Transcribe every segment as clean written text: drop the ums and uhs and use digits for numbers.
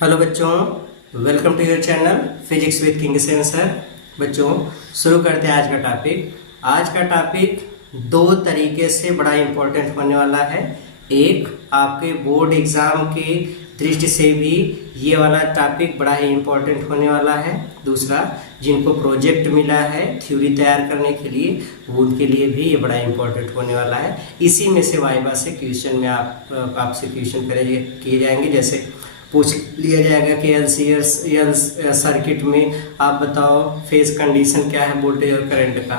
Hello बच्चों, welcome to your channel physics with king Sen sir. बच्चों, शुरू करते हैं आज का टॉपिक। आज का टॉपिक दो तरीके से बड़ा इम्पोर्टेंट होने वाला है। एक, आपके बोर्ड एग्जाम की दृष्टि से भी ये वाला टॉपिक बड़ा ही इम्पोर्टेंट होने वाला है। दूसरा, जिनको प्रोजेक्ट मिला है थ्योरी तैयार करने के लिए, उनके लिए भी ये बड़ा इम्पोर्टेंट होने वाला है। इसी में से वाइवा से क्वेश्चन में आपसे क्वेश्चन किए जाएंगे। जैसे पूछ लिया जाएगा कि एल सर्किट में आप बताओ फेज कंडीशन क्या है वोल्टेज और करंट का,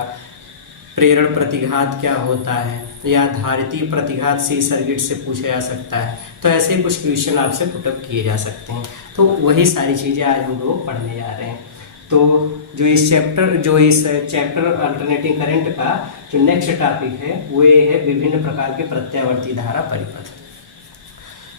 प्रेरण प्रतिघात क्या होता है, या धारितीय प्रतिघात सी सर्किट से पूछा जा सकता है। तो ऐसे कुछ क्वेश्चन आपसे पुटअप किए जा सकते हैं। तो वही सारी चीज़ें आज हम लोग पढ़ने जा रहे हैं। तो जो इस चैप्टर अल्टरनेटिंग करंट का जो नेक्स्ट टॉपिक है वो ये है विभिन्न प्रकार के प्रत्यावर्ती धारा परिपथ।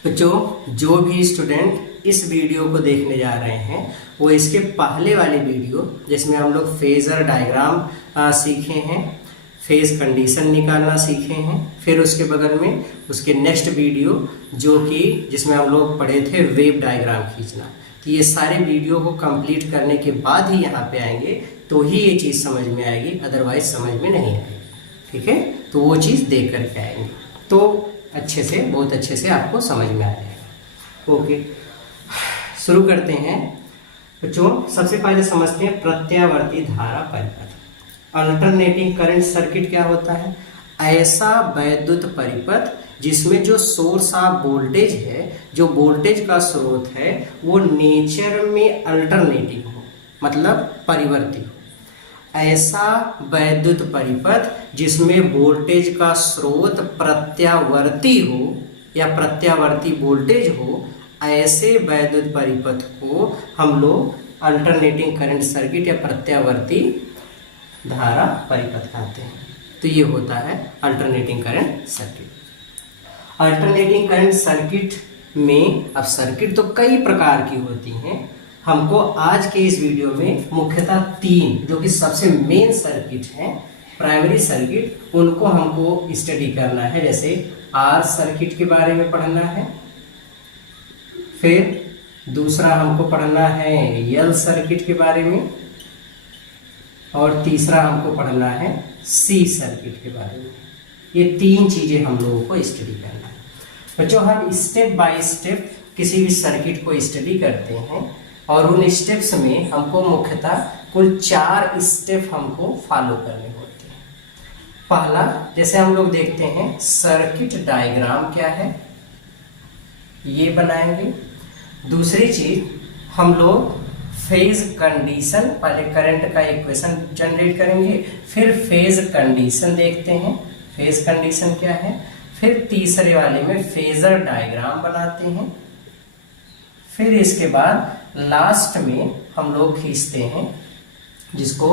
बच्चों, जो भी स्टूडेंट इस वीडियो को देखने जा रहे हैं वो इसके पहले वाली वीडियो जिसमें हम लोग फेजर डायग्राम सीखे हैं, फेज कंडीशन निकालना सीखे हैं, फिर उसके बगल में उसके नेक्स्ट वीडियो जो कि जिसमें हम लोग पढ़े थे वेव डायग्राम खींचना। तो ये सारे वीडियो को कंप्लीट करने के बाद ही यहाँ पे आएंगे तो ही ये चीज़ समझ में आएगी, अदरवाइज समझ में नहीं आएगी। ठीक है, तो वो चीज़ देख करके आएंगे तो अच्छे से, बहुत अच्छे से आपको समझ में आ जाएगा। ओके, शुरू करते हैं। बच्चों, सबसे पहले समझते हैं प्रत्यावर्ती धारा परिपथ। अल्टरनेटिंग करंट सर्किट क्या होता है? ऐसा वैद्युत परिपथ जिसमें जो सोर्स ऑफ वोल्टेज है, जो वोल्टेज का स्रोत है, वो नेचर में अल्टरनेटिंग हो, मतलब परिवर्ती हो। ऐसा वैद्युत परिपथ जिसमें वोल्टेज का स्रोत प्रत्यावर्ती हो या प्रत्यावर्ती वोल्टेज हो, ऐसे वैद्युत परिपथ को हम लोग अल्टरनेटिंग करंट सर्किट या प्रत्यावर्ती धारा परिपथ कहते हैं। तो ये होता है alternating current circuit. Alternating current circuit में, अब सर्किट तो कई प्रकार की होती हैं, हमको आज के इस वीडियो में मुख्यतः तीन जो कि सबसे मेन सर्किट हैं, प्राइमरी सर्किट, उनको हमको स्टडी करना है। जैसे आर सर्किट के बारे में पढ़ना है, फिर दूसरा हमको पढ़ना है एल सर्किट के बारे में, और तीसरा हमको पढ़ना है सी सर्किट के बारे में। ये तीन चीजें हम लोगों को स्टडी करना है। बच्चों, हम स्टेप बाय स्टेप किसी भी सर्किट को स्टडी करते हैं और उन स्टेप्स में हमको मुख्यतः कुल 4 स्टेप हमको फॉलो करने होते हैं। पहला, जैसे हम लोग देखते हैं सर्किट डायग्राम क्या है, ये बनाएंगे। दूसरी चीज, हम लोग फेज कंडीशन, पहले करंट का इक्वेशन जनरेट करेंगे, फिर फेज कंडीशन देखते हैं, फेज कंडीशन क्या है। फिर तीसरे वाले में फेजर डायग्राम बनाते हैं। फिर इसके बाद लास्ट में हम लोग खींचते हैं जिसको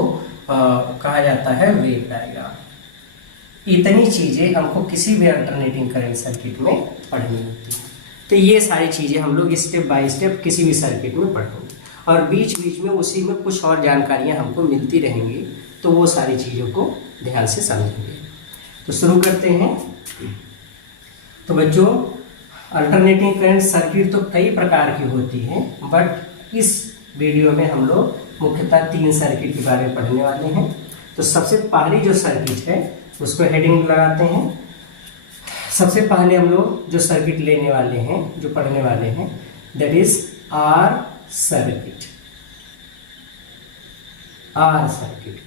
कहा जाता है वेव डायग्राम। इतनी चीजें हमको किसी भी अल्टरनेटिंग करंट सर्किट में पढ़नी होती है। तो ये सारी चीजें हम लोग स्टेप बाय स्टेप किसी भी सर्किट में पढ़ेंगे और बीच बीच में उसी में कुछ और जानकारियां हमको मिलती रहेंगी, तो वो सारी चीजों को ध्यान से समझेंगे। तो शुरू करते हैं। तो बच्चों, अल्टरनेटिंग करंट सर्किट तो कई प्रकार की होती है, बट इस वीडियो में हम लोग मुख्यतः 3 सर्किट के बारे में पढ़ने वाले हैं। तो सबसे पहली जो सर्किट है उसको हेडिंग लगाते हैं। सबसे पहले हम लोग जो सर्किट लेने वाले हैं, जो पढ़ने वाले हैं, that is R circuit. R circuit,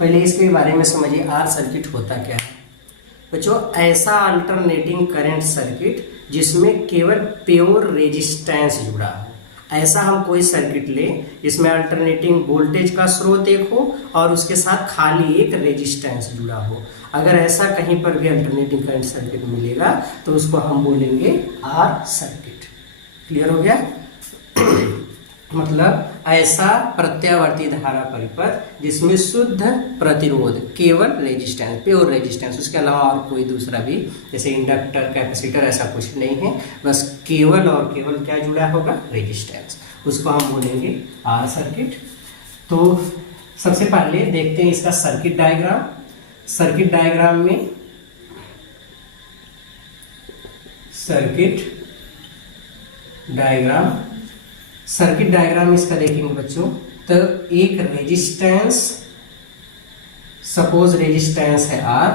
पहले इसके बारे में समझिए, आर सर्किट होता क्या है। बच्चों, ऐसा अल्टरनेटिंग करंट सर्किट जिसमें केवल प्योर रेजिस्टेंस जुड़ा हो। ऐसा हम कोई सर्किट ले जिसमें अल्टरनेटिंग वोल्टेज का स्रोत एक हो और उसके साथ खाली एक रेजिस्टेंस जुड़ा हो। अगर ऐसा कहीं पर भी अल्टरनेटिंग करंट सर्किट मिलेगा तो उसको हम बोलेंगे आर सर्किट। क्लियर हो गया? मतलब ऐसा प्रत्यावर्ती धारा परिपथ जिसमें शुद्ध प्रतिरोध, केवल रेजिस्टेंस, प्योर रेजिस्टेंस, उसके अलावा और कोई दूसरा भी जैसे इंडक्टर, कैपेसिटर, ऐसा कुछ नहीं है, बस केवल और केवल क्या जुड़ा होगा? रेजिस्टेंस। उसको हम बोलेंगे आर सर्किट। तो सबसे पहले देखते हैं इसका सर्किट डायग्राम। सर्किट डायग्राम में सर्किट डायग्राम, सर्किट डायग्राम इसका देखेंगे बच्चों। तो एक रेजिस्टेंस, सपोज रेजिस्टेंस है R,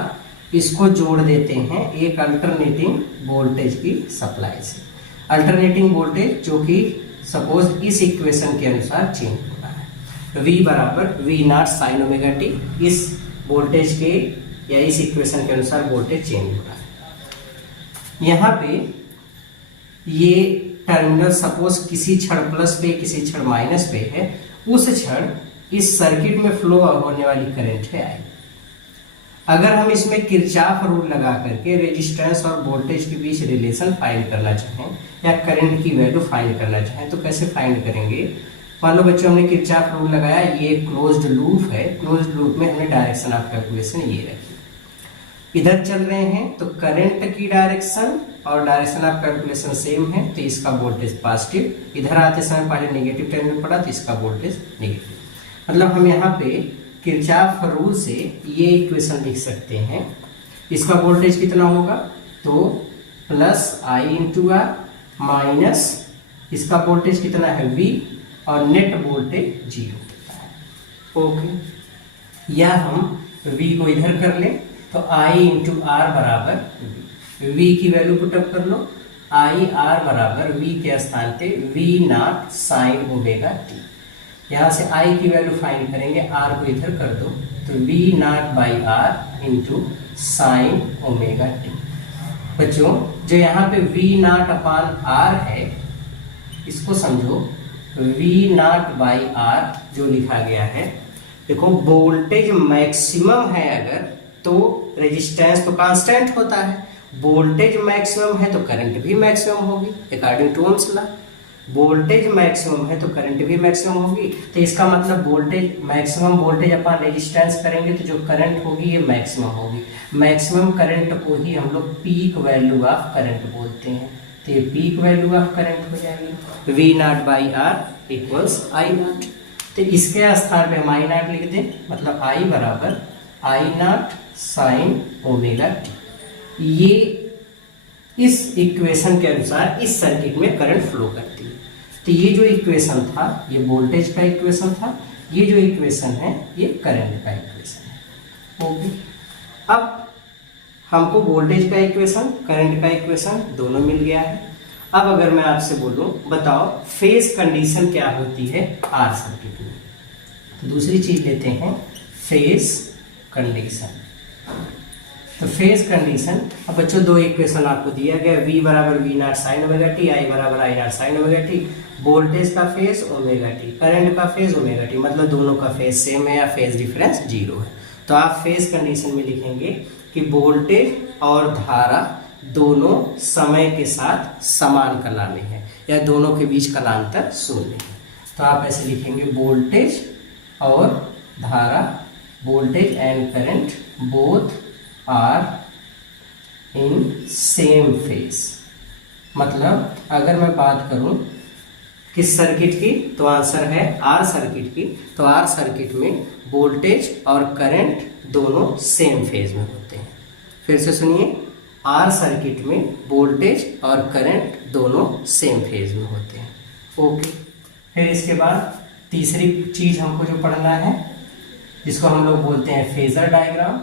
इसको जोड़ देते हैं एक अल्टरनेटिंग वोल्टेज की सप्लाई से। अल्टरनेटिंग वोल्टेज जो कि सपोज इस इक्वेशन के अनुसार चेंज हो रहा है, V बराबर V naught sine omega T, इस वोल्टेज के या इस इक्वेशन के अनुसार वोल्टेज चेंज हो रहा है। यहाँ पे ये टर्मिनल सपोज किसी क्षण प्लस पे किसी क्षण माइनस पे है, उस क्षण इस सर्किट में फ्लो होने वाली करंट है आई। अगर हम इसमें किरचॉफ रूल लगा करके रेजिस्टेंस और वोल्टेज के बीच रिलेशन फाइंड करना चाहें या करंट की वैल्यू फाइंड करना चाहें तो कैसे फाइंड करेंगे। मान लो बच्चों हमने किरचॉफ रूल लगाया, ये क्लोज्ड लूप है, क्लोज्ड लूप में हमने डायरेक्शन ऑफ कैलकुलेशन ये रखी, इधर चल रहे हैं तो करंट की डायरेक्शन और डायरेक्शन ऑफ कैलकुलेशन सेम है, तो इसका वोल्टेज पॉजिटिव, इधर आते समय पहले नेगेटिव टर्मिनल पड़ा तो इसका वोल्टेज नेगेटिव। मतलब हम यहाँ पे किरचॉफ रूल से ये इक्वेशन लिख सकते हैं, इसका वोल्टेज कितना होगा तो plus I into R minus इसका वोल्टेज कितना है V और नेट वोल्टेज 0 होता है। ओके, या हम V को इधर कर लें तो I इंटू आर बराबर V की वैल्यू पुटअप कर लो, I R बराबर V के स्थान पे V naught sine omega T. यहाँ से I की वैल्यू फाइंड करेंगे, R को इधर कर दो तो V naught by R into sine omega t. बच्चों जो यहाँ पे V नॉट अपान R है इसको समझो, V नॉट बाई आर जो लिखा गया है, देखो वोल्टेज मैक्सिमम है अगर तो रेजिस्टेंस तो कांस्टेंट होता है, वोल्टेज मैक्सिमम है तो करंट भी मैक्सिमम होगी according to Ohm's law. Voltage maximum है तो करंट भी मैक्सिमम होगी, तो इसका मतलब voltage maximum voltage upon resistance करेंगे तो जो करंट होगी ये मैक्सिमम होगी। मैक्सिमम करंट को ही हम लोग पीक वैल्यू ऑफ करंट बोलते हैं, तो ये पीक वैल्यू ऑफ करंट हो जाएगी V naught by R equals I naught. तो इसके स्थान पे हम आई नॉट लिख दें, मतलब I बराबर I naught sine omega T. ये इस इक्वेशन के अनुसार इस सर्किट में करंट फ्लो करती है। तो ये जो इक्वेशन था ये वोल्टेज का इक्वेशन था, ये जो इक्वेशन है ये करंट का इक्वेशन है। ओके, अब हमको वोल्टेज का इक्वेशन करंट का इक्वेशन दोनों मिल गया है। अब अगर मैं आपसे बोलूं बताओ फेज कंडीशन क्या होती है आर सर्किट में, तो दूसरी चीज लेते हैं फेज कंडीशन। तो फेज कंडीशन, अब बच्चों दो इक्वेशन आपको दिया गया, V बराबर V naught sine omega T, I बराबर I naught sine omega T, voltage का फेज ओमेगा टी, करंट का फेज ओमेगा टी, मतलब दोनों का फेज सेम है या फेज डिफरेंस 0 है। तो आप फेज कंडीशन में लिखेंगे कि वोल्टेज और धारा दोनों समय के साथ समान कला में है या दोनों के बीच कलांतर शून्य है। तो आप ऐसे लिखेंगे वोल्टेज और धारा, voltage and current both are in same phase. मतलब अगर मैं बात करूं किस सर्किट की तो आंसर है आर सर्किट की, तो आर सर्किट में वोल्टेज और करंट दोनों सेम फेज में होते हैं। फिर से सुनिए, आर सर्किट में वोल्टेज और करंट दोनों सेम फेज में होते हैं। ओके, फिर इसके बाद तीसरी चीज हमको जो पढ़ना है जिसको हम लोग बोलते हैं फेजर डायग्राम।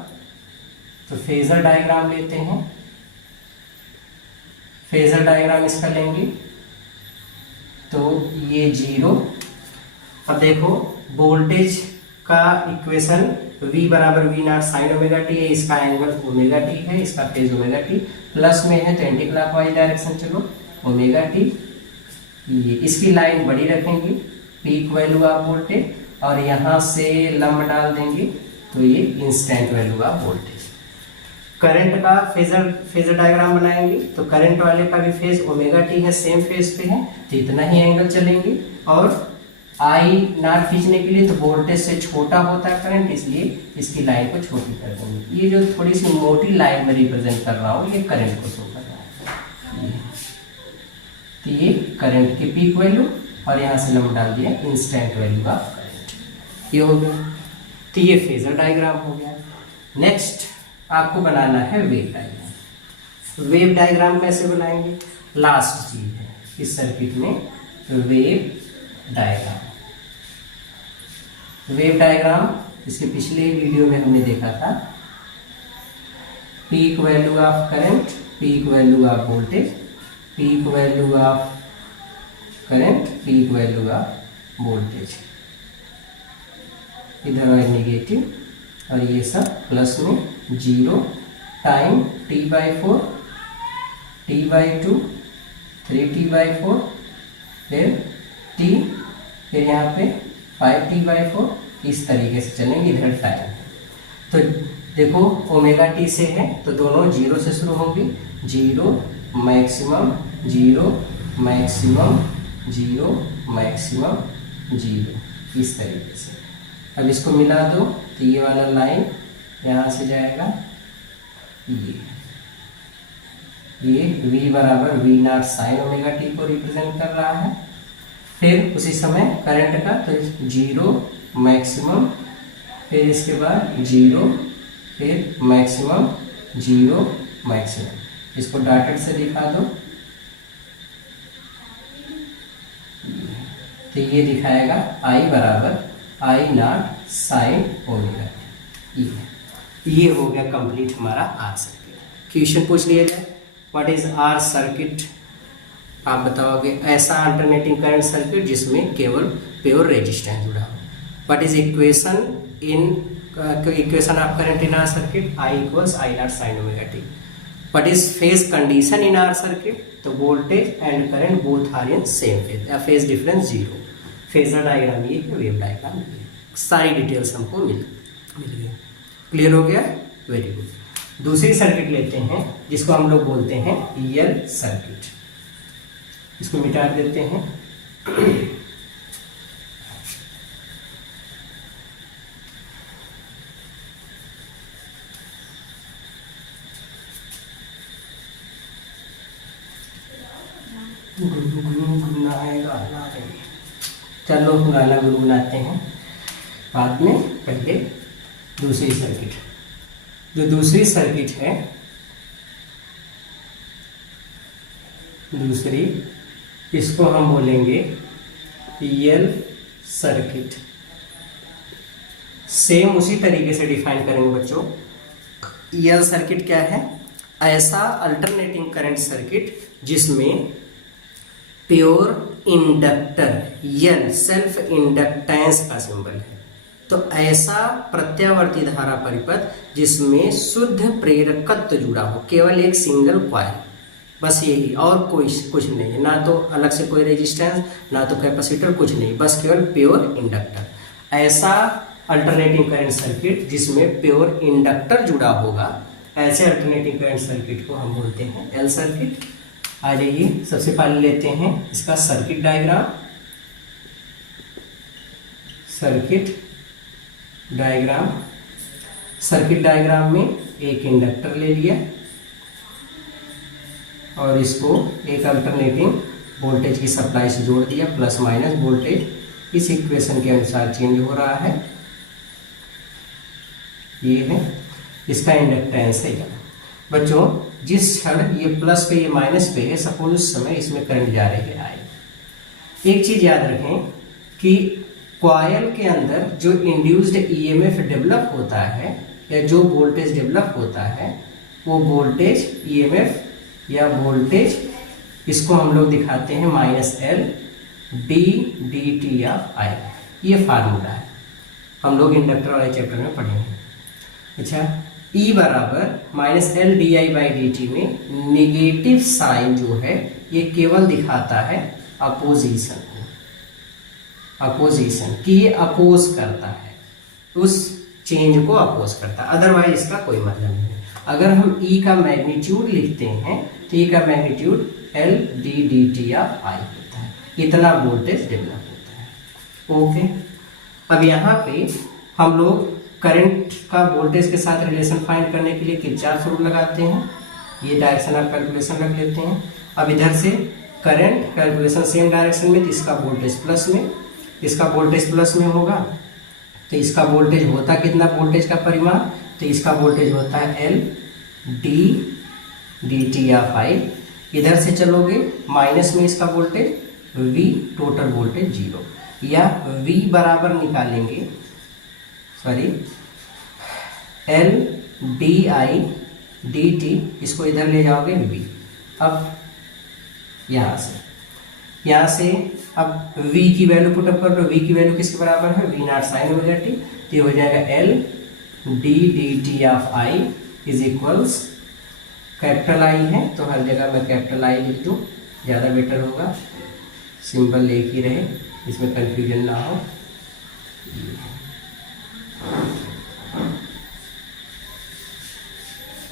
तो फेजर डायग्राम लेते हैं, फेजर डायग्राम इसका लेंगे तो ये 0। अब देखो वोल्टेज का इक्वेशन V बराबर V naught sine omega T है, इसका एंगल ओमेगा टी है, इसका फेज ओमेगा टी, प्लस में है तो एंटी क्लॉकवाइज डायरेक्शन चलो ओमेगा टी। ये इसकी लाइन बड़ी रखेंगे, पीक वैल्यू ऑफ वोल्टेज, और यहाँ से लंब डाल देंगे तो ये instant value of voltage. Current का फेजर डायग्राम बनाएंगे तो करंट वाले का भी फेज ओमेगा टी है, सेम फेज पे है, तो इतना ही एंगल चलेंगे। और I नॉट खींचने के लिए तो वोल्टेज से छोटा होता है करंट, इसलिए इसकी लाइन को छोटी कर देंगे। ये जो थोड़ी सी मोटी लाइन में रिप्रेजेंट कर रहा हूँ ये करंट को शो कर रहा है। तो ये करंट की पीक वैल्यू और यहाँ से लंब डाल दिया इंस्टेंट वैल्यू ऑफ करंट, ये हो गया। तो ये फेजर डायग्राम हो गया। नेक्स्ट आपको बनाना है वेव डायग्राम। वेव डायग्राम कैसे बनाएंगे, लास्ट चीज है। इस सर्किट में वेव डायग्राम। वेव डायग्राम इसके पिछले वीडियो में हमने देखा था, peak value of current, peak value of voltage, peak value of current, peak value of voltage, इधर है नेगेटिव और ये सब प्लस में 0, टाइम T/4, T/2, 3T/4, फिर T, फिर यहाँ पे 5T/4, इस तरीके से चलेंगे। इधर टाइम तो देखो ओमेगा टी से है तो दोनों 0 से शुरू होंगे, 0 मैक्सिमम, 0 मैक्सिमम, 0 मैक्सिमम, 0, इस तरीके से। अब इसको मिला दो तो ये वाला लाइन यहाँ से जाएगा, ये V बराबर V0 साइन ओमेगा टी को रिप्रेजेंट कर रहा है। फिर उसी समय करंट का तो 0 मैक्सिमम, फिर इसके बाद 0, फिर मैक्सिमम, 0 मैक्सिमम। इसको डॉटेड से दिखा दो तो ये दिखाएगा I बराबर I0 साइन ओमेगा टी। ये हो गया कंप्लीट हमारा आर सर्किट। क्वेश्चन पूछ लिया जाए, व्हाट इज आर सर्किट? आप बताओगे ऐसा अल्टरनेटिंग करंट सर्किट जिसमें केवल प्योर रेजिस्टेंस जुड़ा हो। What is equation of current in R circuit? I = I0 sin omega t. What is phase condition in R circuit? तो voltage and current both are in same phase या phase difference 0। Phasor diagram ये है, wave diagram ये, सारी details हमको मिल गई। Clear हो गया? Very good. दूसरी सर्किट लेते हैं जिसको हम लोग बोलते हैं एल सर्किट। इसको मिटा देते हैं। चलो गाना गुनगुनाते हैं बाद में। पहले दूसरी सर्किट, जो दूसरी सर्किट है, दूसरी, इसको हम बोलेंगे एल सर्किट। सेम उसी तरीके से डिफाइन करेंगे बच्चों। एल सर्किट क्या है? ऐसा अल्टरनेटिंग करंट सर्किट जिसमें pure inductor, L self inductance का सिंबल है। तो ऐसा प्रत्यावर्ती धारा परिपथ जिसमें शुद्ध प्रेरकत्व जुड़ा हो, केवल एक सिंगल कॉइल, बस यही, और कोई कुछ नहीं है, ना तो अलग से कोई रेजिस्टेंस, ना तो कैपेसिटर, कुछ नहीं, बस केवल प्योर इंडक्टर। ऐसा अल्टरनेटिंग करंट सर्किट जिसमें प्योर इंडक्टर जुड़ा होगा, ऐसे अल्टरनेटिंग करंट सर्किट को हम बोलते हैं एल सर्किट। आ जाइए, सबसे पहले लेते हैं इसका circuit diagram. Circuit diagram, circuit diagram में एक इंडक्टर ले लिया और इसको एक अल्टरनेटिंग वोल्टेज की सप्लाई से जोड़ दिया, प्लस माइनस वोल्टेज इस इक्वेशन के अनुसार चेंज हो रहा है। ये है इसका इंडक्टेंस है। बच्चों जिस क्षण ये प्लस पे ये माइनस पे है, सपोज उस समय इसमें करंट जा रही है आई। एक चीज याद रखें कि कॉइल के अंदर जो इंड्यूस्ड ईएमएफ डेवलप होता है या जो वोल्टेज डेवलप होता है, वो वोल्टेज ईएमएफ या वोल्टेज, इसको हम लोग दिखाते हैं -L dt ऑफ I। ये फार्मूला है, हम लोग इंडक्टर वाले चैप्टर में पढ़ेंगे। अच्छा, E बराबर -L di/dt में नेगेटिव साइन जो है ये केवल दिखाता है अपोजिशन को, अपोजिशन कि ये अपोज करता है, उस चेंज को अपोज करता है, अदरवाइज इसका कोई मतलब नहीं है। अगर हम E का मैग्नीट्यूड लिखते हैं तो E का magnitude L dt of I होता है, इतना वोल्टेज डेवलप होता है। ओके, अब यहाँ पे हम लोग करंट का वोल्टेज के साथ रिलेशन फाइंड करने के लिए किरचॉफ रूल लगाते हैं। ये डायरेक्शन ऑफ कैलकुलेशन रख लेते हैं। अब इधर से करंट कैलकुलेशन सेम डायरेक्शन में, तो इसका वोल्टेज प्लस में, इसका वोल्टेज प्लस में होगा, तो इसका वोल्टेज होता कितना, वोल्टेज का परिमाण, तो इसका वोल्टेज होता है L dt ऑफ I। इधर से चलोगे माइनस में इसका वोल्टेज V, टोटल वोल्टेज 0, या V बराबर निकालेंगे, सॉरी, L di dt, इसको इधर ले जाओगे V। अब यहाँ से अब V की वैल्यू पुटअप कर लो। V की वैल्यू किसके बराबर है? V naught sine omega T. तो ये हो जाएगा L d dt of I is equals, capital I है तो हर जगह मैं कैपिटल I लिख दूँ, ज़्यादा बेटर होगा, सिंपल एक ही रहे, इसमें कंफ्यूजन ना हो।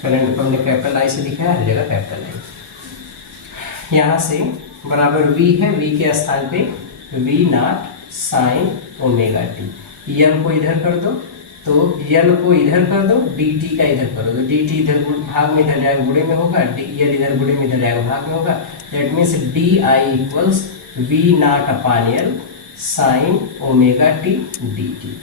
करंट को हमने कैपिटल I से लिखा है, हर जगह कैपिटल I। यहाँ से बराबर V है, V के स्थान पे V naught sine omega t. L को इधर कर दो, तो यल को इधर कर दो, dt का इधर कर दो, dt इधर भाग में इधर जाएगा गुणे में होगा, यल इधर गुणे में इधर जाएगा भाग में होगा। That means di equals V not upon L sign omega T dt।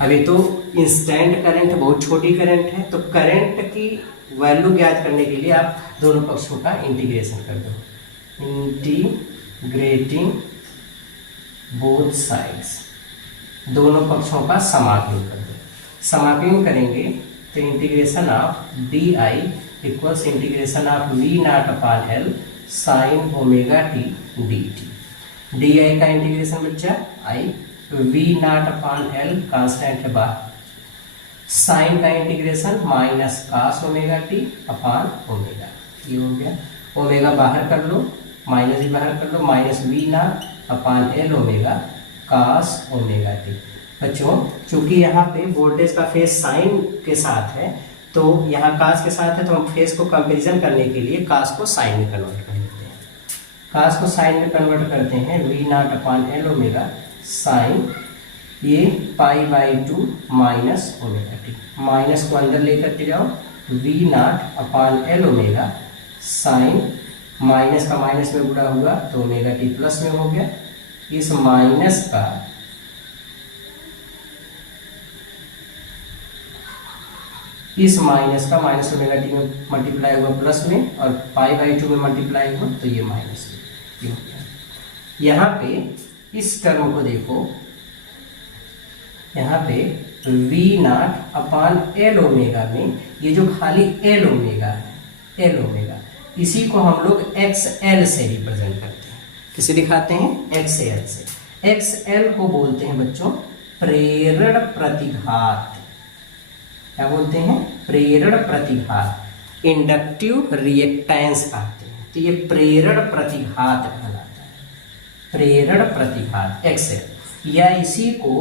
अभी तो इंस्टेंट करंट बहुत छोटी करंट है, तो करंट की वैल्यू ज्ञात करने के लिए आप दोनों पक्षों का इंटीग्रेशन कर दो, इंटीग्रेटिंग बोथ साइड्स, दोनों पक्षों का समाकलन कर दो। समाकलन करेंगे तो integration of d I equals integration of v naught upon l sine omega t d t. D I का इंटीग्रेशन बच्चा I, v naught upon l constant है बाहर, साइन का integration minus cos omega t upon omega, ये हो गया। Omega बाहर कर लो, माइनस भी बाहर कर लो, minus we naught upon L omega cos omega t. बच्चों चूंकि यहाँ पे वोल्टेज का फेज साइन के साथ है, तो यहाँ कास के साथ है, तो हम फेज को कंपेरिजन करने के लिए कास को साइन में कन्वर्ट कर देते हैं। कास को साइन में कन्वर्ट करते हैं, v naught upon L omega sine, ये pi by 2 minus omega t, minus को अंदर लेकर के जाओ, v naught upon L omega sine, minus का माइनस में गुणा होगा तो ओमेगा टी प्लस में हो गया। इस माइनस का माइनस ओमेगा टी में मल्टीप्लाई होगा प्लस में, और पाई बाई 2 में मल्टीप्लाई होगा तो ये माइनस में हो गया। यहाँ पे इस टर्म को देखो, यहाँ पे v not upon L omega में ये जो खाली एल ओमेगा है, एल ओमेगा, इसी को हम लोग XL से रिप्रेजेंट करते हैं। किसे दिखाते हैं? XL से। XL को बोलते हैं बच्चों प्रेरण प्रतिघात। क्या बोलते हैं? प्रेरण प्रतिघात, इंडक्टिव रिएक्टेंस कहते हैं। तो ये प्रेरण प्रतिघात कहलाता है, प्रेरण प्रतिघात XL, या इसी को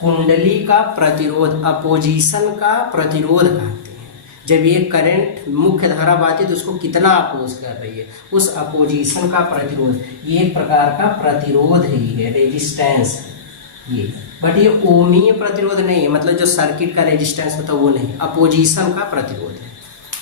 कुंडली का प्रतिरोध, अपोजिशन का प्रतिरोध कहते हैं। जब ये करंट मुख्य धारा बहती है तो उसको कितना अपोज कर रही है, उस अपोजिशन का प्रतिरोध, ये एक प्रकार का प्रतिरोध ही है, रेजिस्टेंस है ये। बट ये ओमीय प्रतिरोध नहीं है, मतलब जो सर्किट का रेजिस्टेंस होता है वो नहीं, अपोजिशन का प्रतिरोध है।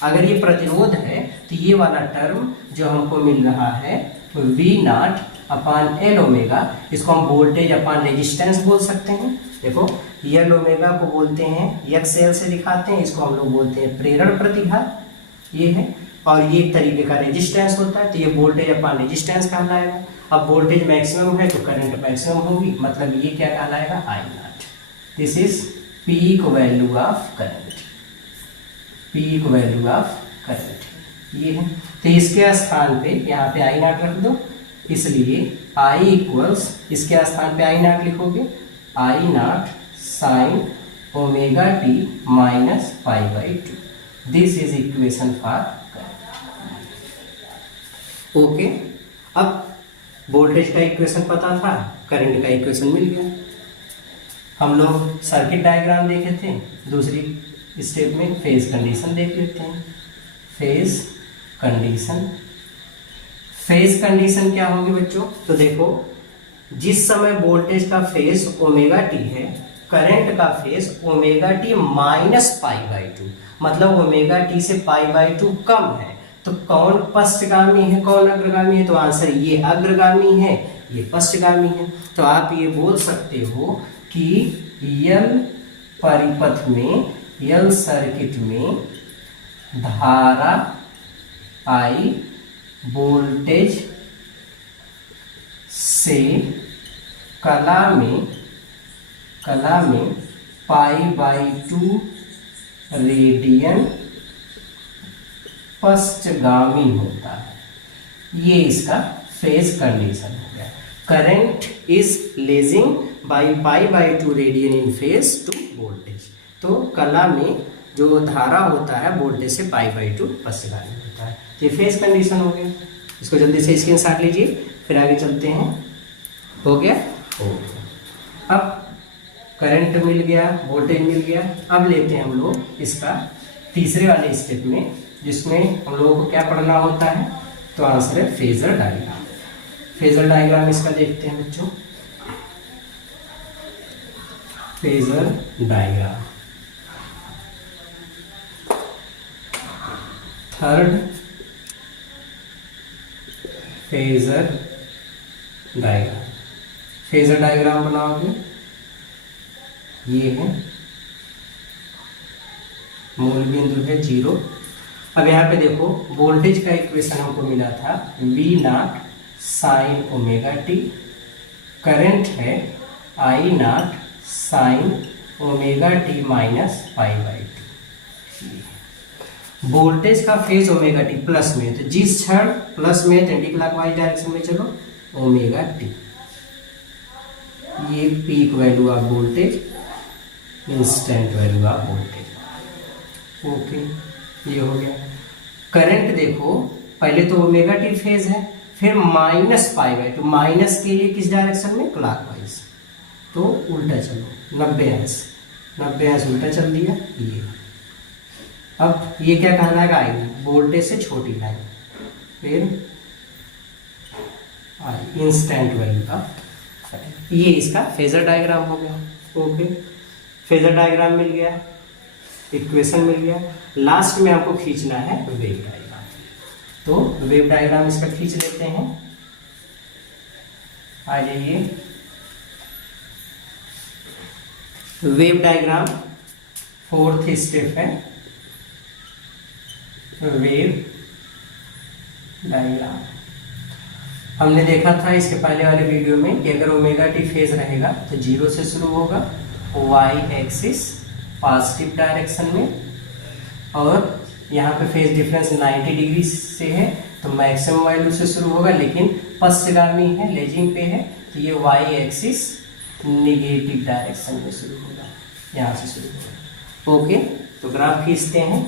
अगर ये प्रतिरोध है तो ये वाला टर्म जो हमको मिल रहा है V naught upon L omega, इसको हम वोल्टेज अपान रेजिस्टेंस बोल सकते हैं। देखो एल ओमेगा को बोलते हैं XL से दिखाते हैं, इसको हम लोग बोलते हैं प्रेरण प्रतिघात, ये है। और ये एक तरीके का रेजिस्टेंस होता है, तो ये वोल्टेज अपान रेजिस्टेंस कहलाएगा। अब वोल्टेज मैक्सिमम है तो करंट मैक्सिमम होगी, मतलब ये क्या कहलाएगा? I naught. This is peak value of current, peak value of current ये है। तो इसके स्थान पे यहाँ पे आई नॉट रख दो, इसलिए I इक्वल्स, इसके स्थान पे आई नॉट लिखोगे, I naught sine omega t minus pi by 2। This is equation for current. Okay, अब वोल्टेज का इक्वेशन पता था, करंट का इक्वेशन मिल गया। हम लोग सर्किट डायग्राम देखे थे, दूसरी स्टेप में फेज कंडीशन देख लेते हैं। फेज कंडीशन, फेज कंडीशन क्या होगी बच्चों? तो देखो, जिस समय वोल्टेज का फेज ओमेगा टी है, करंट का phase omega t minus pi by 2, मतलब ओमेगा टी से पाई बाई 2 कम है, तो कौन पश्चगामी है, कौन अग्रगामी है? तो आंसर ये अग्रगामी है, ये पश्चगामी है। तो आप ये बोल सकते हो कि यल परिपथ में, यल सर्किट में धारा आई वोल्टेज से कला में π/2 रेडियन पश्चगामी होता है। ये इसका फेज कंडीशन हो गया। Current is lagging by π/2 radian in phase to voltage. तो कला में जो धारा होता है वोल्टेज से π/2 पश्चगामी होता है। ये फेज कंडीशन हो गया। इसको जल्दी से स्क्रीनशॉट लीजिए, फिर आगे चलते हैं। हो गया, हो गया। अब करंट मिल गया, वोल्टेज मिल गया। अब लेते हैं हम लोग इसका तीसरे वाले स्टेप में, जिसमें हम लोगों को क्या पढ़ना होता है, तो आंसर है फेजर डायग्राम। फेजर डायग्राम इसका देखते हैं बच्चों। Phasor diagram, third phasor diagram. Phasor diagram बनाओगे, ये है मूल बिंदु है 0। अब यहाँ पे देखो वोल्टेज का इक्वेशन हमको मिला था V0 sin ωt। करंट है I0 sin ωt minus π/2। Voltage का फेज ωt प्लस में, तो जिस क्षण प्लस में एंटी क्लॉकवाइज डायरेक्शन में चलो ωt। ये peak value of voltage, instant value of voltage. Okay, ये हो गया। करंट देखो पहले तो ωt फेज है, फिर माइनस π/2। माइनस के लिए किस डायरेक्शन में, क्लॉकवाइज। तो उल्टा चलो 90 अंश, 90 अंश उल्टा चल दिया ये। अब ये क्या कहलाएगा, आई वोल्टेज से छोटी लाइन, फिर आई इंस्टेंट वैल्यू का। ये इसका फेजर डायग्राम हो गया। ओके, फेजर डायग्राम मिल गया, इक्वेशन मिल गया। लास्ट में आपको खींचना है वेव डायग्राम। तो वेव डायग्राम इसका खींच लेते हैं। आ जाइए, वेव डायग्राम फोर्थ स्टेप है वेव डायग्राम। हमने देखा था इसके पहले वाले वीडियो में कि अगर ωt फेज रहेगा तो 0 से शुरू होगा, y एक्सिस पॉजिटिव डायरेक्शन में, और यहाँ पे फेज डिफरेंस 90 डिग्री से है तो मैक्सिमम वैल्यू से शुरू होगा, लेकिन पश्चगामी है, लेजिंग पे है, तो ये y एक्सिस निगेटिव डायरेक्शन में शुरू होगा, यहाँ से शुरू होगा। ओके, तो ग्राफ खींचते हैं।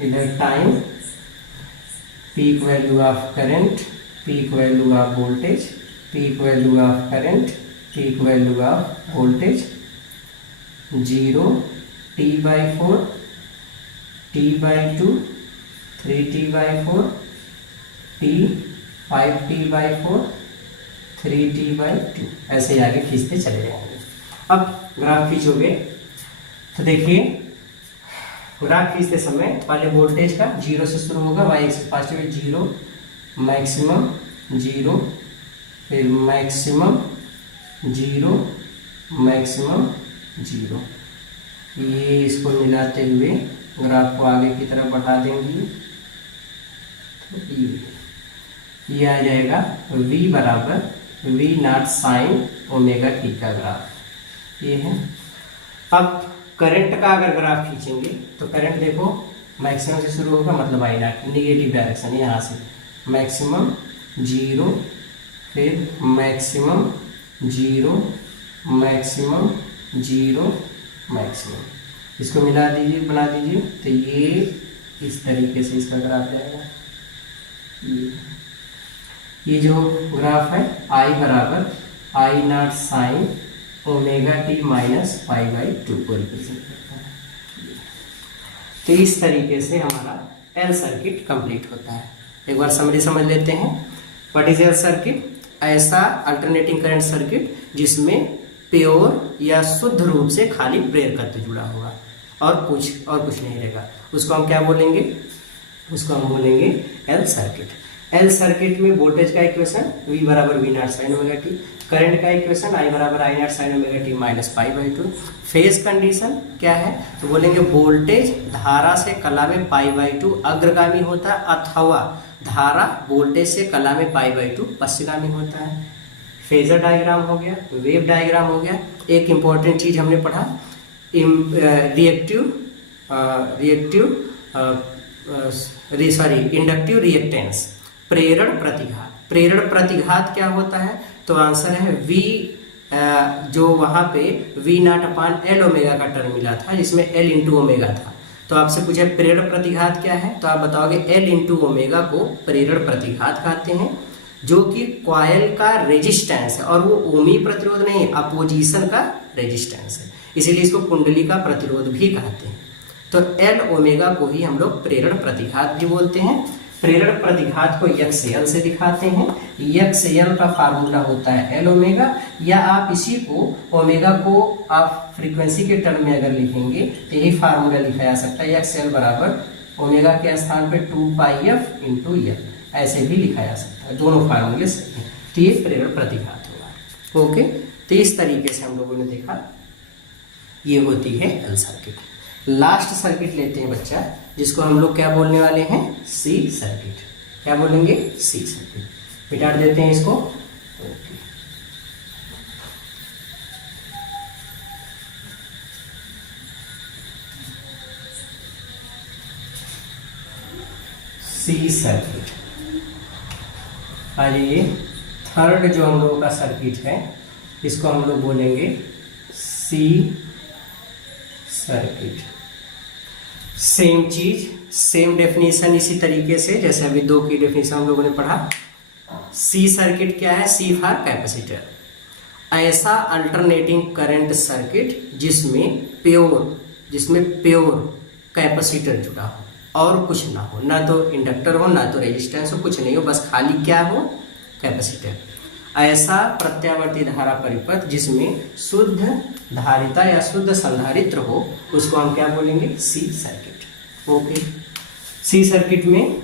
इधर time, peak value of current, peak value of voltage, peak value of current, peak value of voltage, 0, T/4, T/2, 3T/4, T, 5T/4, 3T/2, ऐसे ही आगे खींचते चले जाएंगे। अब ग्राफ खींचोगे तो देखिए, ग्राफ खींचते समय पहले वोल्टेज का 0 से शुरू होगा, y एक्सिस पॉजिटिव 0, मैक्सिमम 0, फिर मैक्सिमम 0, मैक्सिमम 0। ये इसको मिलाते हुए ग्राफ को आगे की तरफ बढ़ा देंगे, तो ये आ जाएगा V बराबर V0 sin ωt का ग्राफ ये है। अब करंट का अगर ग्राफ खींचेंगे तो करंट देखो मैक्सिमम से शुरू होगा, मतलब I0 निगेटिव डायरेक्शन, यहाँ से मैक्सिमम 0, फिर मैक्सिमम 0, मैक्सिमम 0, मैक्सिमम। इसको मिला दीजिए, बना दीजिए, तो ये इस तरीके से इसका ग्राफ जाएगा। ये जो ग्राफ है I बराबर I0 sin ωt माइनस π/2 को रिप्रेजेंट करता है। तो इस तरीके से हमारा एल सर्किट कंप्लीट होता है। एक बार समरी समझ लेते हैं। What is L circuit? ऐसा अल्टरनेटिंग करंट सर्किट जिसमें प्योर या शुद्ध रूप से खाली प्रेरक तत्व जुड़ा होगा और कुछ नहीं रहेगा, उसको हम क्या बोलेंगे? उसको हम बोलेंगे एल सर्किट। एल सर्किट में वोल्टेज का इक्वेशन V बराबर V naught sine omega t, current का इक्वेशन I बराबर I naught sine omega t minus pi by 2। Phase condition क्या है, तो बोलेंगे वोल्टेज धारा से कला में पाई बाई 2 अग्रगामी होता है, अथवा धारा वोल्टेज से कला में पाई बाई 2 पश्चगामी होता है। फेजर डायग्राम हो गया, वेव डायग्राम हो गया। एक इंपॉर्टेंट चीज हमने पढ़ा, इंडक्टिव रिएक्टेंस, प्रेरण प्रतिघात। प्रेरण प्रतिघात क्या होता है, तो आंसर है V, जो वहां पे V not upon L omega का टर्म मिला था जिसमें L इंटू ओमेगा था। तो आपसे पूछे प्रेरण प्रतिघात क्या है, तो आप बताओगे L इंटू ओमेगा को प्रेरण प्रतिघात कहते हैं, जो कि कॉइल का रेजिस्टेंस है, और वो ओमी प्रतिरोध नहीं है, अपोजिशन का रेजिस्टेंस है, इसीलिए इसको कुंडली का प्रतिरोध भी कहते हैं। तो L ओमेगा को ही हम लोग प्रेरण प्रतिघात भी बोलते हैं। प्रेरण प्रतिघात को यक्स एल से दिखाते हैं। यक्स एल का फार्मूला होता है एल ओमेगा, या आप इसी को ओमेगा को आप फ्रीक्वेंसी के टर्म में अगर लिखेंगे तो यही फार्मूला लिखा जा सकता है, यक्स एल बराबर ओमेगा के स्थान पे 2 पाई एफ इंटू एल, ऐसे भी लिखा जा सकता है। दोनों फार्मूले सही हैं, तो ये प्रेरण प्रतिघात होगा। ओके, तो इस तरीके से हम लोगों ने देखा ये होती है एल सर्किट। लास्ट सर्किट लेते हैं बच्चा, जिसको हम लोग क्या बोलने वाले हैं, सी सर्किट। क्या बोलेंगे, सी सर्किट। मिटा देते हैं इसको। Okay, C circuit. ये थर्ड जो हम लोगों का सर्किट है, इसको हम लोग बोलेंगे सी सर्किट। सेम चीज, सेम डेफिनेशन, इसी तरीके से जैसे अभी 2 की डेफिनेशन हम लोगों ने पढ़ा। सी सर्किट क्या है, सी फॉर कैपेसिटर, ऐसा अल्टरनेटिंग करंट सर्किट जिसमें प्योर कैपेसिटर जुड़ा हो और कुछ ना हो, ना तो इंडक्टर हो ना तो रेजिस्टेंस हो, कुछ नहीं हो, बस खाली क्या हो, कैपेसिटर। ऐसा प्रत्यावर्ती धारा परिपथ जिसमें शुद्ध धारिता या शुद्ध संधारित्र हो, उसको हम क्या बोलेंगे, C circuit. Okay, C circuit में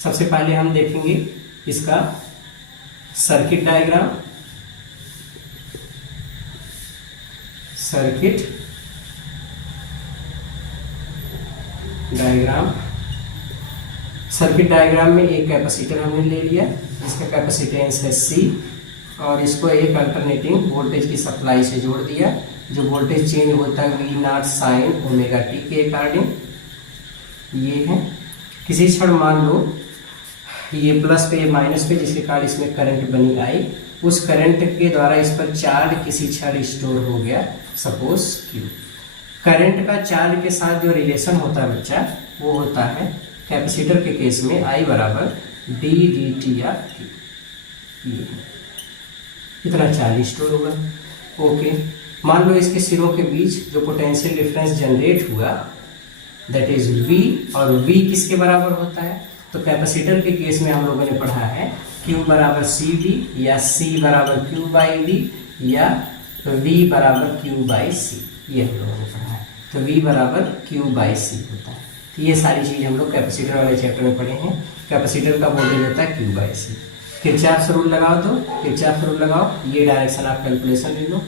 सबसे पहले हम देखेंगे इसका सर्किट डायग्राम। सर्किट डायग्राम में एक कैपेसिटर हमने ले लिया, इसका कैपेसिटेंस है C, और इसको एक अल्टरनेटिंग वोल्टेज की सप्लाई से जोड़ दिया, जो वोल्टेज चेंज होता है V naught sine omega T के अकॉर्डिंग। ये है, किसी क्षण मान लो ये प्लस पे ये माइनस पे, जिसके कारण इसमें करंट बनी आई, उस करंट के द्वारा इस पर चार्ज किसी क्षण स्टोर हो गया, सपोज Q। करंट का चार्ज के साथ जो रिलेशन होता है बच्चा, वो होता है कैपेसिटर के केस में I बराबर D D T of Q। इतना चार्ज स्टोर होगा। ओके, मान लो इसके सिरों के बीच जो पोटेंशियल डिफरेंस जनरेट हुआ, दैट इज V, और V किसके बराबर होता है, तो कैपेसिटर के केस में हम लोगों ने पढ़ा है Q बराबर CV, या C बराबर Q बाई D, या V बराबर Q बाई C, ये हम लोगों ने पढ़ा है। तो V बराबर Q बाई C होता है। तो ये सारी चीज़ हम लोग कैपेसिटर वाले चैप्टर में पढ़े हैं। कैपेसिटर का वोल्टेज होता है Q by C। Kirchhoff rule लगाओ, तो किरचॉफ रूल लगाओ, ये डायरेक्शन आप कैलकुलेशन ले लो।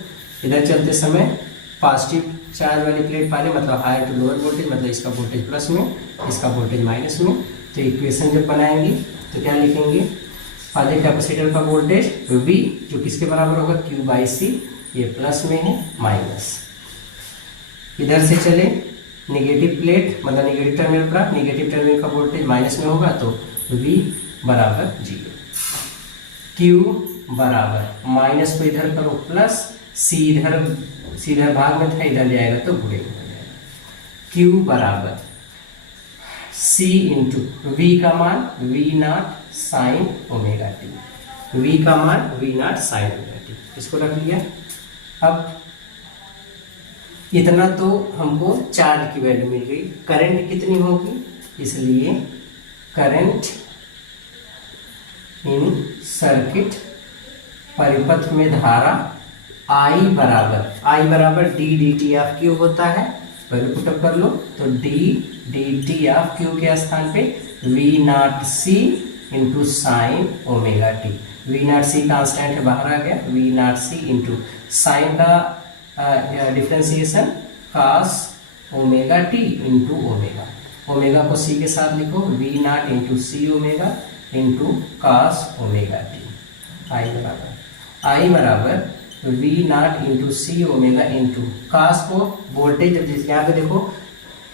इधर चलते समय पॉजिटिव चार्ज वाली प्लेट पाले, मतलब हायर टू लोअर वोल्टेज, मतलब इसका वोल्टेज प्लस में, इसका वोल्टेज माइनस में। तो इक्वेशन जब बनाएंगे तो क्या लिखेंगे, पहले कैपेसिटर का वोल्टेज V, जो किसके बराबर होगा, Q बाई C, ये प्लस में है, माइनस। इधर से चले नेगेटिव प्लेट, मतलब नेगेटिव टर्मिनल पर, नेगेटिव टर्मिनल का वोल्टेज माइनस में होगा, तो V बराबर 0। Q बराबर माइनस को इधर करो प्लस, C इधर भाग में था, इधर ले आएगा तो गुणे हो जाएगा। Q बराबर C इंटू V का मान V naught sine omega T, V का मान V naught sine omega T, इसको रख लिया। अब इतना तो हमको चार्ज की वैल्यू मिल गई, करंट कितनी होगी, इसलिए करंट इन सर्किट परिपथ में धारा I बराबर D D T of Q होता है, पहले पुटअप कर लो, तो D D T of Q के स्थान पे V naught C into sine omega T. V naught C constant है, बाहर आ गया, V naught C into sine का differentiation cos omega T into omega. Omega को सी के साथ लिखो, V naught into C omega into cos omega T. I बराबर V naught into C omega into कास को वोल्टेज, यहाँ पे देखो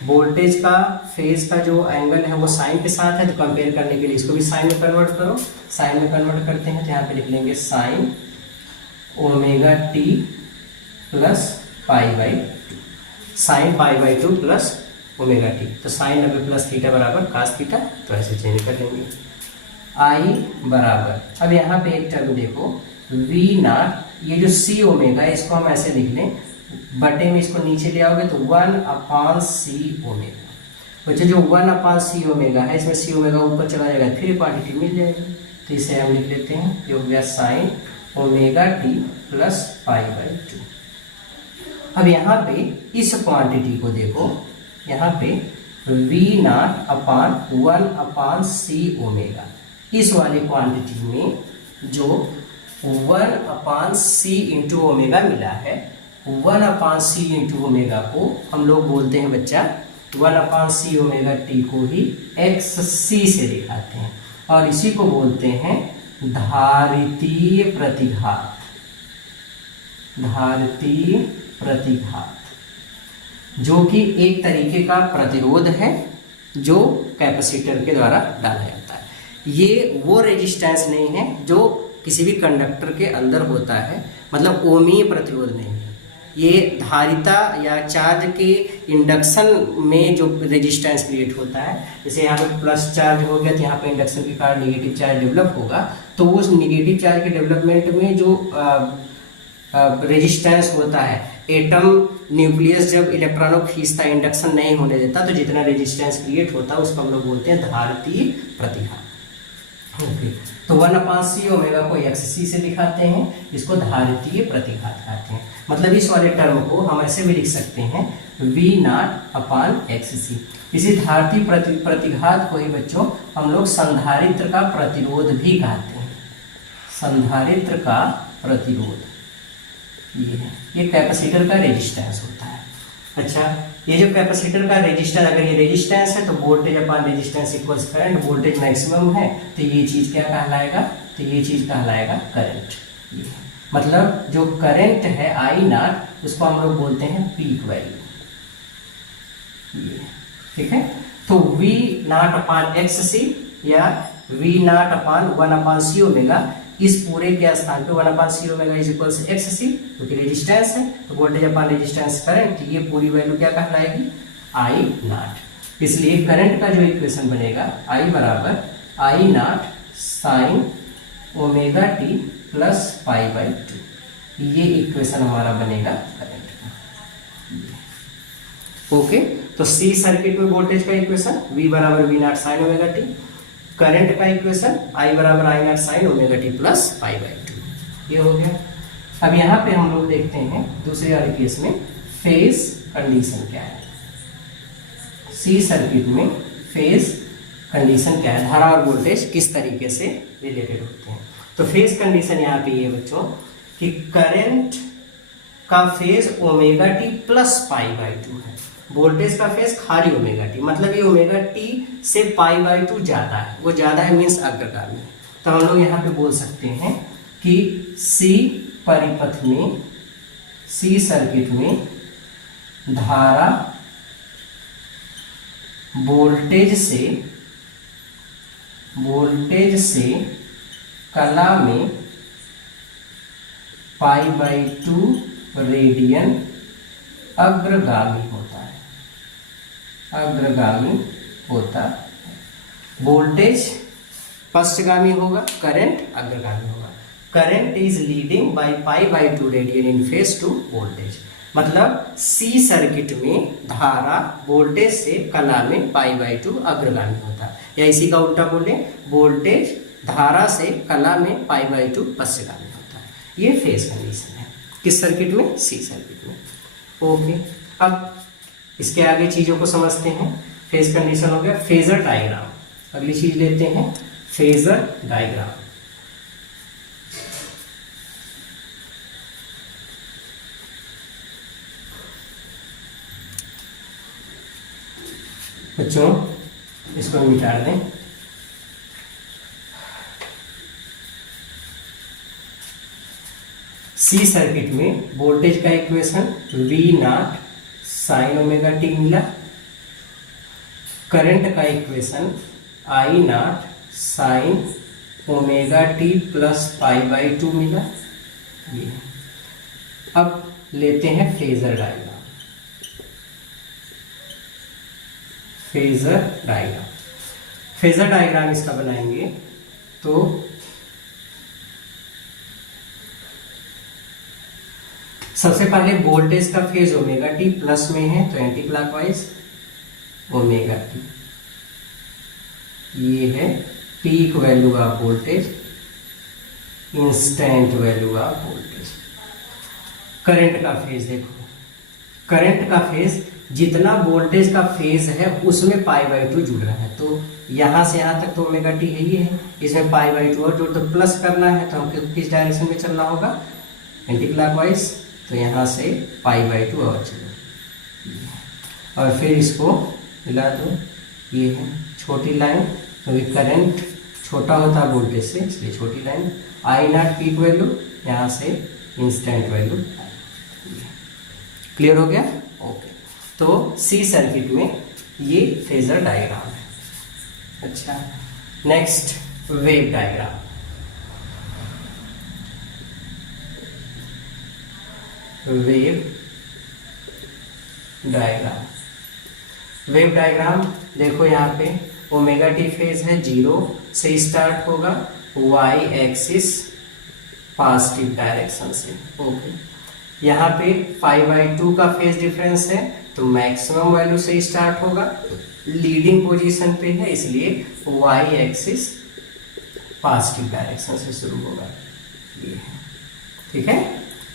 वोल्टेज का फेज का जो एंगल है वो साइन के साथ है, तो कंपेयर करने के लिए इसको भी साइन में कन्वर्ट करो। साइन में कन्वर्ट करते हैं तो यहाँ पे लिख लेंगे sign omega t plus pi by to, sine pi by two plus omega T. तो साइन 90 प्लस थीटा बराबर कास थीटा, तो ऐसे चेंज कर लेंगे। आई बराबर, अब यहाँ पे एक टर्म देखो वी नॉट, ये जो सी ओमेगा है इसको हम ऐसे लिख लें, बटे में इसको नीचे ले आओगे तो 1/c ओमेगा। बच्चे जो 1/c ओमेगा है, इसमें c ओमेगा ऊपर चला जाएगा, फिर क्वांटिटी मिल जाएगी, तो इसे हम लिख लेते हैं, ये हो गया sign omega t plus pi by to. अब यहाँ पे इस क्वांटिटी को देखो, यहाँ पे we naught upon 1/c omega, इस वाली क्वांटिटी में जो 1/c इंटू ओमेगा मिला है, 1/c इंटू ओमेगा को हम लोग बोलते हैं बच्चा 1/c ओमेगा टी को ही xc से दिखाते हैं, और इसी को बोलते हैं धारितीय प्रतिघात। धारितीय प्रतिघात जो कि एक तरीके का प्रतिरोध है जो कैपेसिटर के द्वारा डाला जाता है। ये वो रेजिस्टेंस नहीं है जो किसी भी कंडक्टर के अंदर होता है, मतलब ओमीय प्रतिरोध नहीं है। ये धारिता या चार्ज के इंडक्शन में जो रेजिस्टेंस क्रिएट होता है, जैसे यहाँ पे प्लस चार्ज हो गया तो यहाँ पे इंडक्शन के कारण नेगेटिव चार्ज डेवलप होगा, तो उस नेगेटिव चार्ज के डेवलपमेंट में जो रेजिस्टेंस होता है, एटम न्यूक्लियस जब इलेक्ट्रॉनों को खींचता है, इंडक्शन नहीं होने देता, तो जितना रेजिस्टेंस क्रिएट होता है उसको हम लोग बोलते हैं धारितीय प्रतिघात। तो 1/c ओमेगा को xc से दिखाते हैं, इसको धारितीय प्रतिघात कहते हैं। मतलब इस वाले टर्म को हम ऐसे भी लिख सकते हैं v नॉट अपान xc। इसी धारितीय प्रतिघात को ही बच्चों हम लोग संधारित्र का प्रतिरोध भी कहते हैं। संधारित्र का प्रतिरोध ये कैपेसिटर का रेजिस्टेंस होता है। अच्छा, ये जो कैपेसिटर का रेजिस्टेंस, अगर ये रेजिस्टेंस है तो voltage upon resistance equals current, voltage maximum है तो ये चीज क्या कहलाएगा, तो ये चीज कहलाएगा करंट। ये मतलब जो करंट है आई नॉट, उसको हम लोग बोलते हैं पीक वैल्यू। ठीक है, तो वी नॉट अपॉन एक्स सी या we not upon 1/c omega, इस पूरे के स्थान पे 1/c ओमेगा इज इक्वल से एक्स सी, क्योंकि रेजिस्टेंस है तो वोल्टेज अपॉन रेजिस्टेंस करंट, ये पूरी वैल्यू क्या कहलाएगी, आई नॉट। इसलिए करंट का जो इक्वेशन बनेगा आई बराबर I naught sine omega t plus pi by two, ये इक्वेशन हमारा बनेगा करंट का। ओके, तो सी सर्किट में वोल्टेज का इक्वेशन वी बराबर V naught sine omega t, current का इक्वेशन आई बराबर I naught sine omega t plus pi by two, ये हो गया। अब यहाँ पे हम लोग देखते हैं दूसरे वाले केस में फेज कंडीशन क्या है। सी सर्किट में फेज कंडीशन क्या है, धारा और वोल्टेज किस तरीके से रिलेटेड होते हैं। तो फेज कंडीशन यहाँ पे ये बच्चों कि करंट का phase omega t plus pi by to है, वोल्टेज का फेज खाली ओमेगा टी, मतलब ये ओमेगा टी से पाई बाई टू ज्यादा है, वो ज्यादा है मीन्स अग्रगामी है। तो हम लोग यहाँ पे बोल सकते हैं कि सी परिपथ में, सी सर्किट में धारा वोल्टेज से कला में पाई बाई टू रेडियन अग्रगामी होता है, अग्रगामी होता है। वोल्टेज पश्चगामी होगा, करंट अग्रगामी होगा। Current is leading by pi by two radian in phase to voltage, मतलब सी सर्किट में धारा वोल्टेज से कला में पाई बाई टू अग्रगामी होता है, या इसी का उल्टा बोले वोल्टेज धारा से कला में पाई बाई टू पश्चगामी होता है। ये फेज कंडीशन है किस सर्किट में, सी सर्किट में। ओके, अब इसके आगे चीजों को समझते हैं। फेज कंडीशन हो गया, फेजर डायग्राम। अगली चीज लेते हैं फेजर डायग्राम। बच्चों इसको मिटा दें। सी सर्किट में वोल्टेज का equation V naught sine omega T मिला, करंट का equation I naught sine omega t plus pi by 2 मिला। ये अब लेते हैं फेजर डायग्राम। फेजर डायग्राम इसका बनाएंगे तो सबसे पहले वोल्टेज का फेज ओमेगा टी प्लस में है तो एंटी क्लॉकवाइज ओमेगा टी, ये है peak value of voltage, instant value of voltage. Current का फेज देखो, करंट का फेज जितना वोल्टेज का फेज है उसमें पाई बाई 2 जुड़ रहा है, तो यहां से यहां तक तो ओमेगा टी है, ये है, इसमें पाई बाई 2 और जोड़ दो, प्लस करना है तो हमको किस डायरेक्शन में चलना होगा, एंटी क्लॉकवाइज, तो यहां से पाई बाई 2 और चलो, और फिर इसको मिला दो। ये है छोटी लाइन, क्योंकि तो करंट छोटा होता है वोल्टेज से, इसलिए छोटी line. I not peak value, यहाँ से इंस्टेंट वैल्यू। क्लियर हो गया? ओके। तो सी सर्किट में ये फेजर डायग्राम है। अच्छा, next wave diagram. Wave diagram देखो, यहाँ पे ओमेगा टी फेज है, 0 से स्टार्ट होगा, वाई एक्सिस पॉजिटिव डायरेक्शन से। ओके, यहाँ पे 5/2 का फेज डिफरेंस है, तो मैक्सिमम वैल्यू से स्टार्ट होगा, लीडिंग पोजीशन पे है इसलिए वाई एक्सिस पॉजिटिव डायरेक्शन से शुरू होगा। ये है, ठीक है?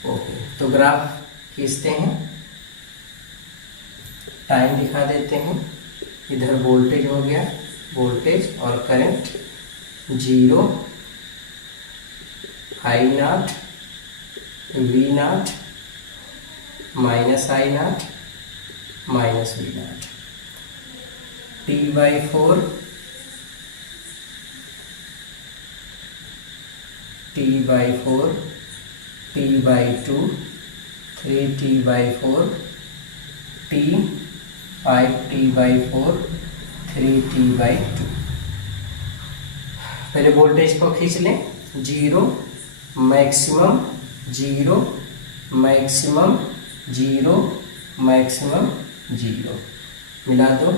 ओके, तो ग्राफ खींचते हैं, टाइम दिखा देते हैं। इधर वोल्टेज हो गया, वोल्टेज और current 0, I naught, V naught, minus I naught, minus we naught, T/4, T/4, T/2, 3T/4, T, 5T/4, 3T/2। पहले वोल्टेज को खींच लें, 0 मैक्सिमम, 0 मैक्सिमम, 0 मैक्सिमम, 0 मिला दो,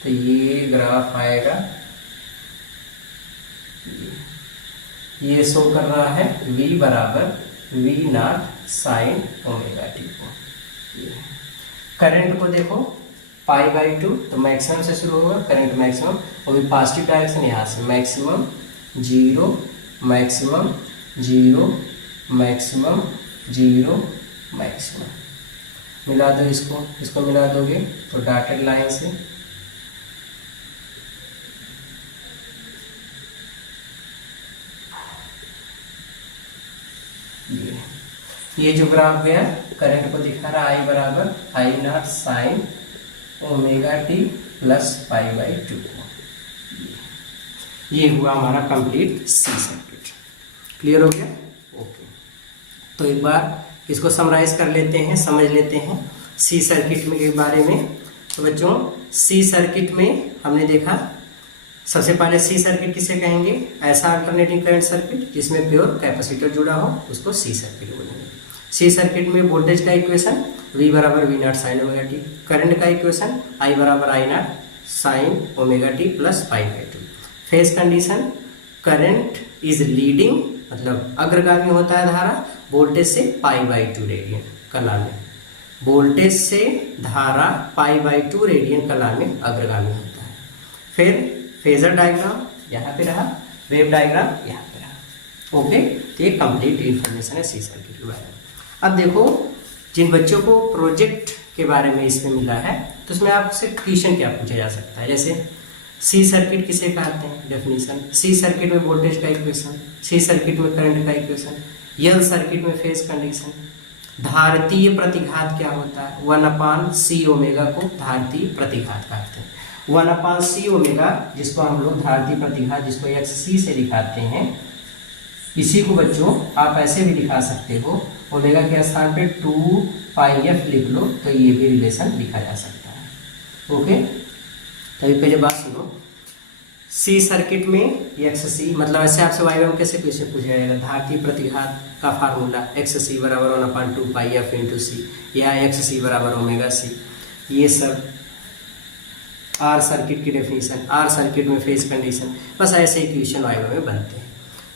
तो ये ग्राफ आएगा। ये शो कर रहा है V बराबर V naught sine omega T को। करंट को देखो, π/2, तो मैक्सिमम से शुरू होगा, करंट मैक्सिमम, और भी पॉजिटिव डायरेक्शन, यहाँ से मैक्सिमम, 0 मैक्सिमम, 0 मैक्सिमम, 0 मैक्सिमम मिला दो। इसको मिला दोगे तो डॉटेड लाइन से ये जो ग्राफ गया, करंट को दिखा रहा I बराबर I naught sine omega t plus π/2। ये हुआ हमारा कंप्लीट सी सर्किट। क्लियर हो गया? ओके, तो एक बार इसको समराइज कर लेते हैं, समझ लेते हैं सी सर्किट में के बारे में। तो बच्चों, सी सर्किट में हमने देखा, सबसे पहले सी सर्किट किसे कहेंगे? ऐसा अल्टरनेटिंग करंट सर्किट जिसमें प्योर कैपेसिटर जुड़ा हो, उसको सी सर्किट बोलेंगे। सी सर्किट में वोल्टेज का इक्वेशन V बराबर V naught sine omega t, current का इक्वेशन I बराबर I naught sine omega t plus π/2। Phase condition, current is leading, मतलब अग्रगामी होता है धारा, वोल्टेज से π/2 रेडियन कला में, वोल्टेज से धारा π/2 रेडियन कला में अग्रगामी होता है। फिर फेजर डायग्राम यहाँ पे रहा, वेव डायग्राम यहाँ पे रहा। ओके, तो ये कंप्लीट इंफॉर्मेशन है सी सर्किट के बारे में। अब देखो, जिन बच्चों को प्रोजेक्ट के बारे में इसमें मिला है, तो उसमें आपसे क्वेश्चन क्या पूछा जा सकता है, जैसे सी सर्किट किसे कहते हैं, डेफिनेशन। सी सर्किट में वोल्टेज का इक्वेशन, सी सर्किट में करंट का इक्वेशन, यल सर्किट में फेज कंडीशन। धारतीय प्रतिघात क्या होता है, 1/c ओमेगा को धारतीय प्रतिघात कहते हैं। 1/c ओमेगा जिसको हम लोग धारतीय प्रतिघात, जिसको xc से दिखाते हैं, इसी को बच्चों आप ऐसे भी दिखा सकते हो, ओमेगा के स्थान पे 2πf लिख लो तो ये भी रिलेशन लिखा जा सकता है। ओके, तभी पहले बात सुनो। सी सर्किट में xc, मतलब ऐसे आपसे वाइवा में कैसे क्वेश्चन पूछा जाएगा, धारतीय प्रतिघात का फार्मूला xc बराबर 1/2πf इंटू सी, या xc बराबर ओमेगा सी, ये सब आर सर्किट की डेफिनेशन, आर सर्किट में फेज कंडीशन, बस ऐसे ही क्वेश्चन वाइवा में बनते हैं।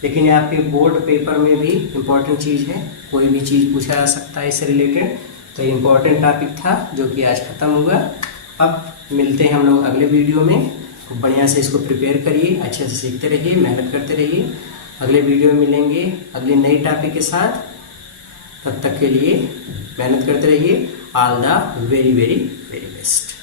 लेकिन ये आपके बोर्ड पेपर में भी इम्पोर्टेंट चीज़ है, कोई भी चीज़ पूछा जा सकता है इससे रिलेटेड। तो इम्पोर्टेंट टॉपिक था जो कि आज खत्म हुआ। अब मिलते हैं हम लोग अगले वीडियो में, तो बढ़िया से इसको प्रिपेयर करिए, अच्छे से सीखते रहिए, मेहनत करते रहिए। अगले वीडियो में मिलेंगे अगले नई टॉपिक के साथ, तब तक के लिए मेहनत करते रहिए। All the very very very best.